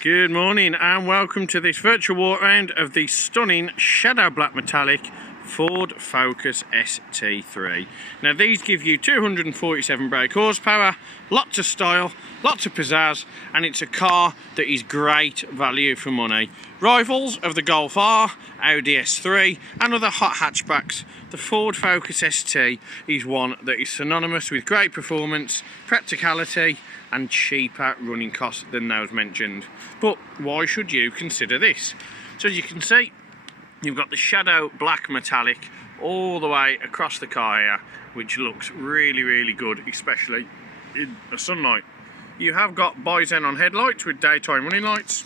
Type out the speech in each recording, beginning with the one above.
Good morning and welcome to this virtual walk round of the stunning shadow black metallic Ford Focus ST-3. Now these give you 247 brake horsepower, lots of style, lots of pizzazz, and it's a car that is great value for money. Rivals of the Golf R, Audi S3 and other hot hatchbacks, the Ford Focus ST is one that is synonymous with great performance, practicality and cheaper running costs than those mentioned. But why should you consider this? So as you can see, you've got the shadow black metallic all the way across the car here, which looks really good, especially in the sunlight. You have got Bi-Xenon headlights with daytime running lights,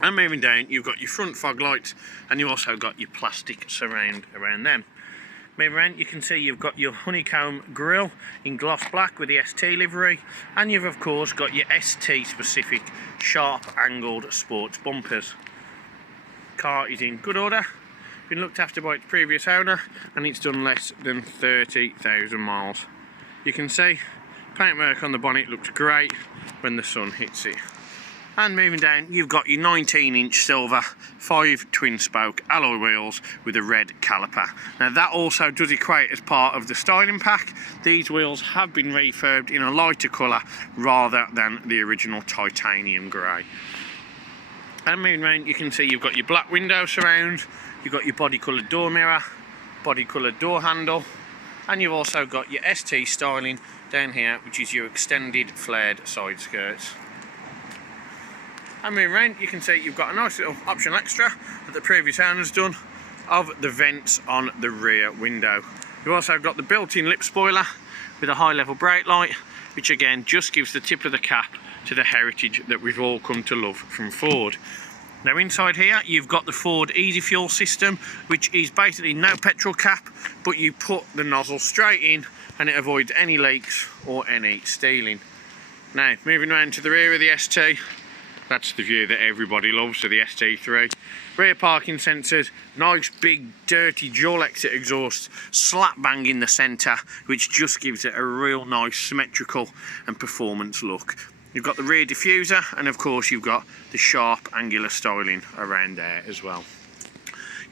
and moving down you've got your front fog lights, and you also got your plastic surround around them. Moving around, you can see you've got your honeycomb grille in gloss black with the ST livery, and you've of course got your ST specific sharp angled sports bumpers. Car is in good order, been looked after by its previous owner, and it's done less than 30,000 miles. You can see paintwork on the bonnet looks great when the sun hits it. And moving down, you've got your 19-inch silver 5 twin spoke alloy wheels with a red caliper. Now that also does equate as part of the styling pack. These wheels have been refurbed in a lighter colour rather than the original titanium grey. And moving around, you can see you've got your black window surround, you've got your body coloured door mirror, body coloured door handle, and you've also got your ST styling down here, which is your extended flared side skirts. And moving around, you can see you've got a nice little optional extra that the previous owner's done of the vents on the rear window. You've also got the built-in lip spoiler with a high level brake light, which again just gives the tip of the cap to the heritage that we've all come to love from Ford. Now inside here you've got the Ford Easy Fuel system, which is basically no petrol cap, but you put the nozzle straight in and it avoids any leaks or any stealing. Now moving around to the rear of the ST, that's the view that everybody loves of the ST3. Rear parking sensors, nice big dirty dual exit exhaust, slap bang in the centre, which just gives it a real nice symmetrical and performance look. You've got the rear diffuser, and of course you've got the sharp angular styling around there as well.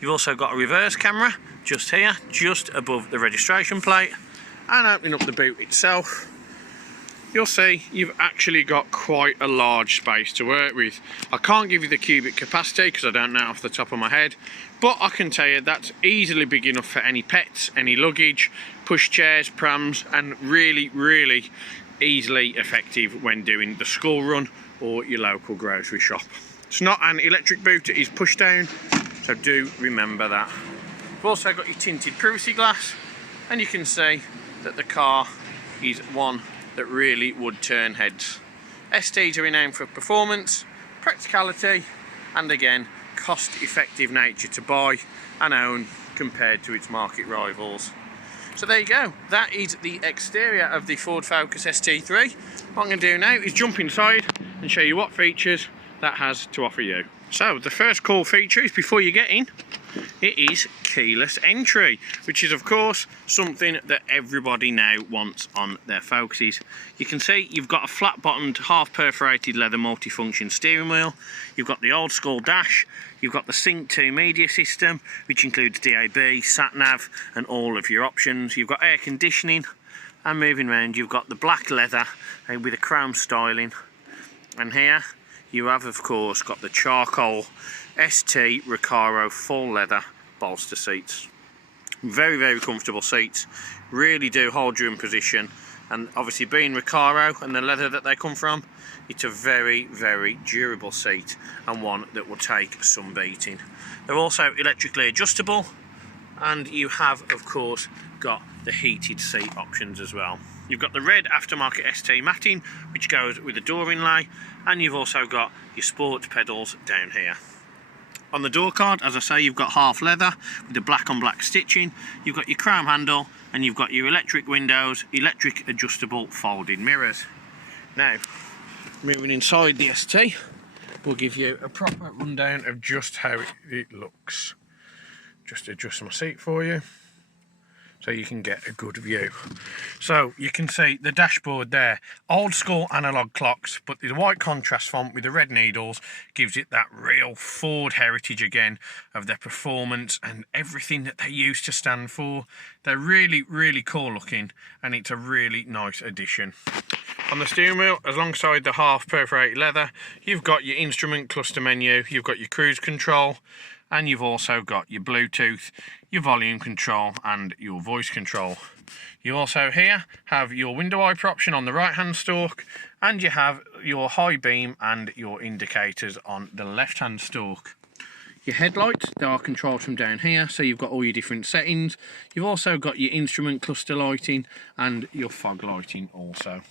You've also got a reverse camera just here, just above the registration plate, and opening up the boot itself, you'll see you've actually got quite a large space to work with. I can't give you the cubic capacity because I don't know off the top of my head, but I can tell you that's easily big enough for any pets, any luggage, push chairs, prams, and really easily effective when doing the school run or your local grocery shop. It's not an electric boot, it is push down, so do remember that. We've also got your tinted privacy glass, and you can see that the car is one that really would turn heads. STs are renowned for performance, practicality, and again, cost-effective nature to buy and own compared to its market rivals. So there you go, that is the exterior of the Ford Focus ST3. What I'm going to do now is jump inside and show you what features that has to offer you. So the first cool feature is, before you get in, it is keyless entry, which is of course something that everybody now wants on their Focuses. You can see you've got a flat bottomed half perforated leather multifunction steering wheel, you've got the old school dash, you've got the Sync 2 media system, which includes DAB, sat nav and all of your options, you've got air conditioning, and moving around you've got the black leather with a chrome styling, and here you have of course got the charcoal ST Recaro full leather bolster seats. Very comfortable seats, really do hold you in position, and obviously being Recaro and the leather that they come from, it's a very durable seat and one that will take some beating. They're also electrically adjustable, and you have of course got the heated seat options as well. You've got the red aftermarket ST matting, which goes with the door inlay, and you've also got your sports pedals down here. On the door card, as I say, you've got half leather with the black on black stitching, you've got your chrome handle, and you've got your electric windows, electric adjustable folding mirrors. Now, moving inside the ST, we'll give you a proper rundown of just how it looks. Just adjust my seat for you. so you can get a good view. So you can see the dashboard there, old school analog clocks, but the white contrast font with the red needles gives it that real Ford heritage again of their performance and everything that they used to stand for. They're really cool looking, and it's a really nice addition. On the steering wheel, alongside the half perforated leather, you've got your instrument cluster menu, you've got your cruise control, and you've also got your Bluetooth, your volume control and your voice control. You also here have your window wiper option on the right hand stalk, and you have your high beam and your indicators on the left hand stalk. Your headlights, they are controlled from down here, so you've got all your different settings. You've also got your instrument cluster lighting and your fog lighting also.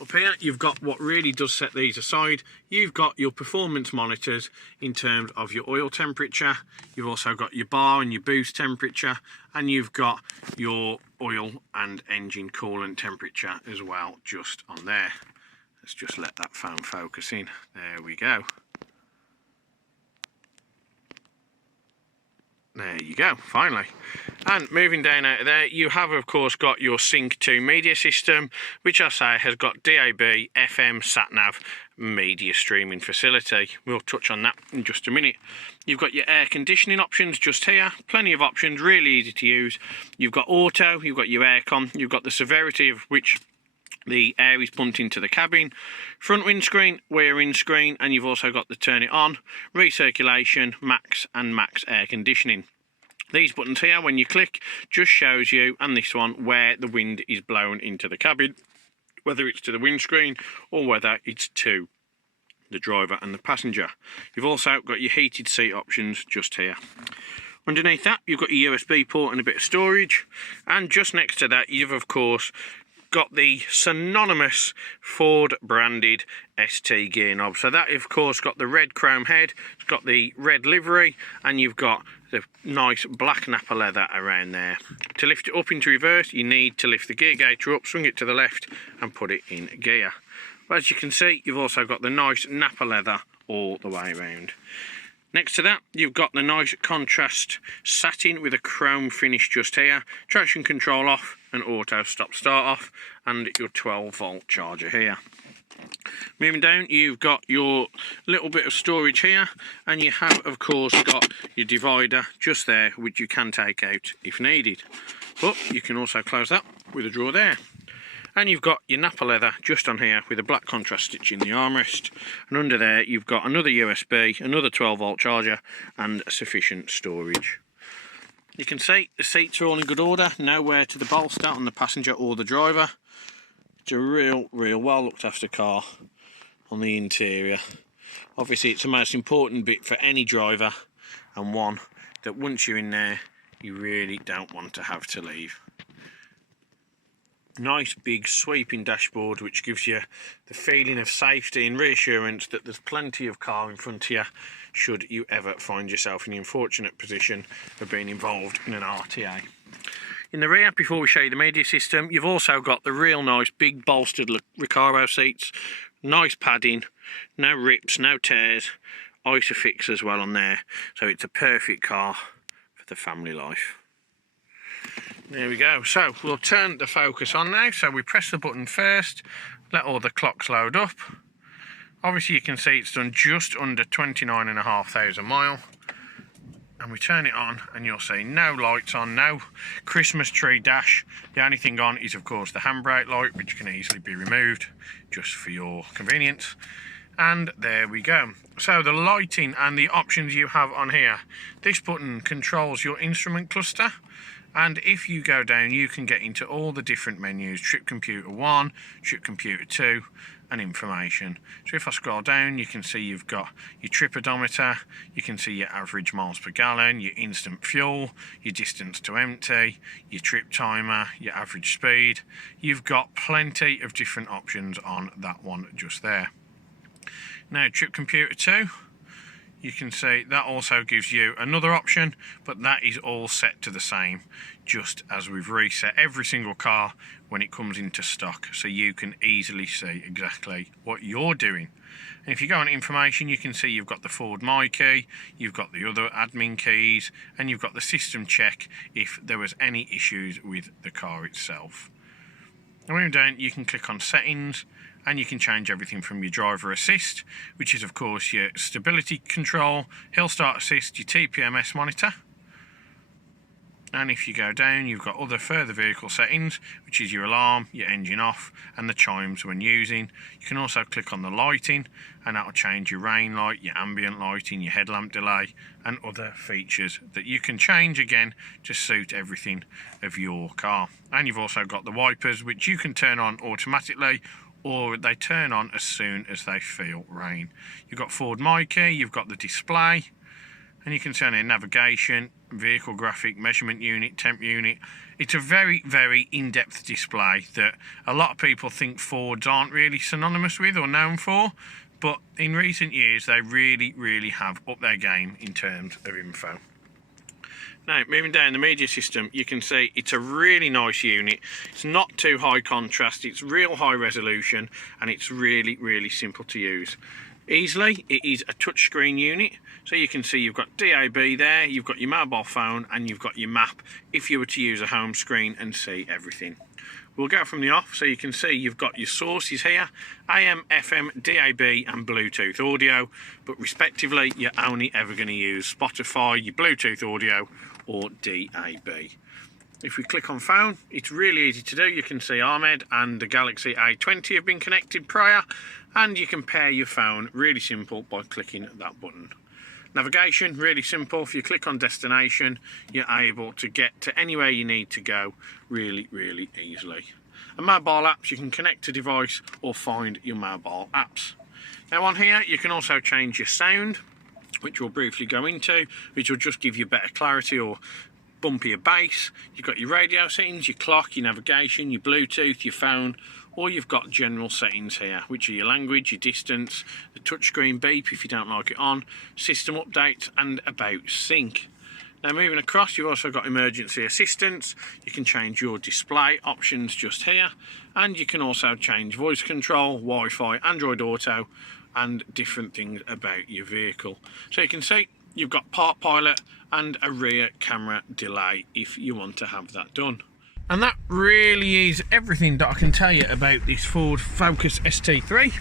Up here you've got what really does set these aside. You've got your performance monitors in terms of your oil temperature. You've also got your bar and your boost temperature, and you've got your oil and engine coolant temperature as well just on there. Let's just let that phone focus in. There we go. There you go, finally. And moving down out of there, you have of course got your Sync 2 media system, which I say has got DAB, FM, sat-nav, media streaming facility. We'll touch on that in just a minute. You've got your air conditioning options just here, plenty of options, really easy to use. You've got auto, you've got your aircon, you've got the severity of which the air is pumped into the cabin, front windscreen, rear windscreen, and you've also got the turn it on, recirculation, max and max air conditioning. These buttons here, when you click, just shows you, and this one, where the wind is blown into the cabin, whether it's to the windscreen or whether it's to the driver and the passenger. You've also got your heated seat options just here. Underneath that, you've got your USB port and a bit of storage, and just next to that, you've of course got the synonymous Ford branded ST gear knob. So that of course got the red chrome head, it's got the red livery, and you've got the nice black Napa leather around there. To lift it up into reverse, you need to lift the gear gauge up, swing it to the left and put it in gear. But as you can see, you've also got the nice Napa leather all the way around. Next to that, you've got the nice contrast satin with a chrome finish just here, traction control off and auto stop start off, and your 12-volt charger here. Moving down, you've got your little bit of storage here, and you have of course got your divider just there, which you can take out if needed, but you can also close that with a drawer there. And you've got your Napa leather just on here with a black contrast stitch in the armrest, and under there you've got another USB, another 12-volt charger and sufficient storage. You can see the seats are all in good order, nowhere to the bolster on the passenger or the driver. It's a real well looked after car on the interior. Obviously it's the most important bit for any driver, and one that once you're in there you really don't want to have to leave. Nice big sweeping dashboard, which gives you the feeling of safety and reassurance that there's plenty of car in front of you should you ever find yourself in the unfortunate position of being involved in an RTA. In the rear, before we show you the media system, you've also got the real nice big bolstered Recaro seats, nice padding, no rips, no tears, ISOFIX as well on there, so it's a perfect car for the family life. There we go. So we'll turn the focus on now. So we press the button first, let all the clocks load up. Obviously you can see it's done just under 29,500 miles. And we turn it on and you'll see no lights on, no Christmas tree dash. The only thing on is of course the handbrake light, which can easily be removed just for your convenience. And there we go. So the lighting and the options you have on here. This button controls your instrument cluster. And if you go down, you can get into all the different menus, trip computer 1, trip computer 2, and information. So if I scroll down, you can see you've got your trip odometer, you can see your average miles per gallon, your instant fuel, your distance to empty, your trip timer, your average speed. You've got plenty of different options on that one just there. Now, trip computer 2, you can see that also gives you another option, but that is all set to the same, just as we've reset every single car when it comes into stock, so you can easily see exactly what you're doing. And if you go on information, you can see you've got the Ford My Key, you've got the other admin keys, and you've got the system check if there was any issues with the car itself. And when you're done, you can click on settings, and you can change everything from your driver assist, which is of course your stability control, hill start assist, your TPMS monitor. And if you go down, you've got other further vehicle settings, which is your alarm, your engine off, and the chimes when using. You can also click on the lighting, and that will change your rain light, your ambient lighting, your headlamp delay, and other features that you can change again to suit everything of your car. And you've also got the wipers, which you can turn on automatically, or they turn on as soon as they feel rain. You've got Ford My Key, you've got the display, and you can turn in navigation, vehicle graphic, measurement unit, temp unit. It's a very, very in-depth display that a lot of people think Fords aren't really synonymous with or known for, but in recent years they really, really have upped their game in terms of info. Now, moving down the media system, you can see it's a really nice unit. It's not too high contrast, it's real high resolution, and it's really, really simple to use. Easily, it is a touchscreen unit, so you can see you've got DAB there, you've got your mobile phone, and you've got your map if you were to use a home screen and see everything. We'll go from the off, so you can see you've got your sources here, AM, FM, DAB and Bluetooth audio, but respectively you're only ever going to use Spotify, your Bluetooth audio or DAB. If we click on phone, it's really easy to do. You can see Ahmed and the Galaxy A20 have been connected prior, and you can pair your phone, really simple, by clicking that button. Navigation, really simple. If you click on destination, you're able to get to anywhere you need to go really, really easily. And mobile apps, you can connect to device or find your mobile apps. Now on here, you can also change your sound, which we'll briefly go into, which will just give you better clarity or bumpier bass. You've got your radio settings, your clock, your navigation, your Bluetooth, your phone, or you've got general settings here, which are your language, your distance, the touchscreen beep if you don't like it on, system updates, and about sync. Now moving across, you've also got emergency assistance. You can change your display options just here, and you can also change voice control, Wi-Fi, Android Auto, and different things about your vehicle. So you can see you've got park pilot and a rear camera delay if you want to have that done. And that really is everything that I can tell you about this Ford Focus ST3.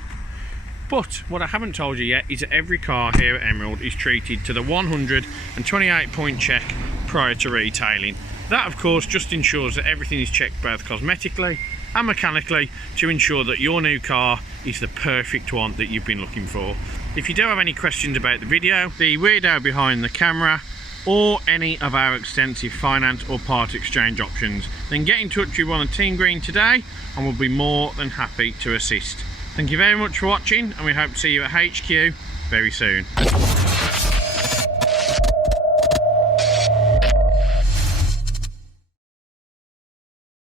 But what I haven't told you yet is that every car here at Emerald is treated to the 128 point check prior to retailing. That of course just ensures that everything is checked both cosmetically and mechanically to ensure that your new car is the perfect one that you've been looking for. If you do have any questions about the video, the weirdo behind the camera, or any of our extensive finance or part exchange options, then get in touch with one of Team Green today and we'll be more than happy to assist. Thank you very much for watching, and we hope to see you at HQ very soon.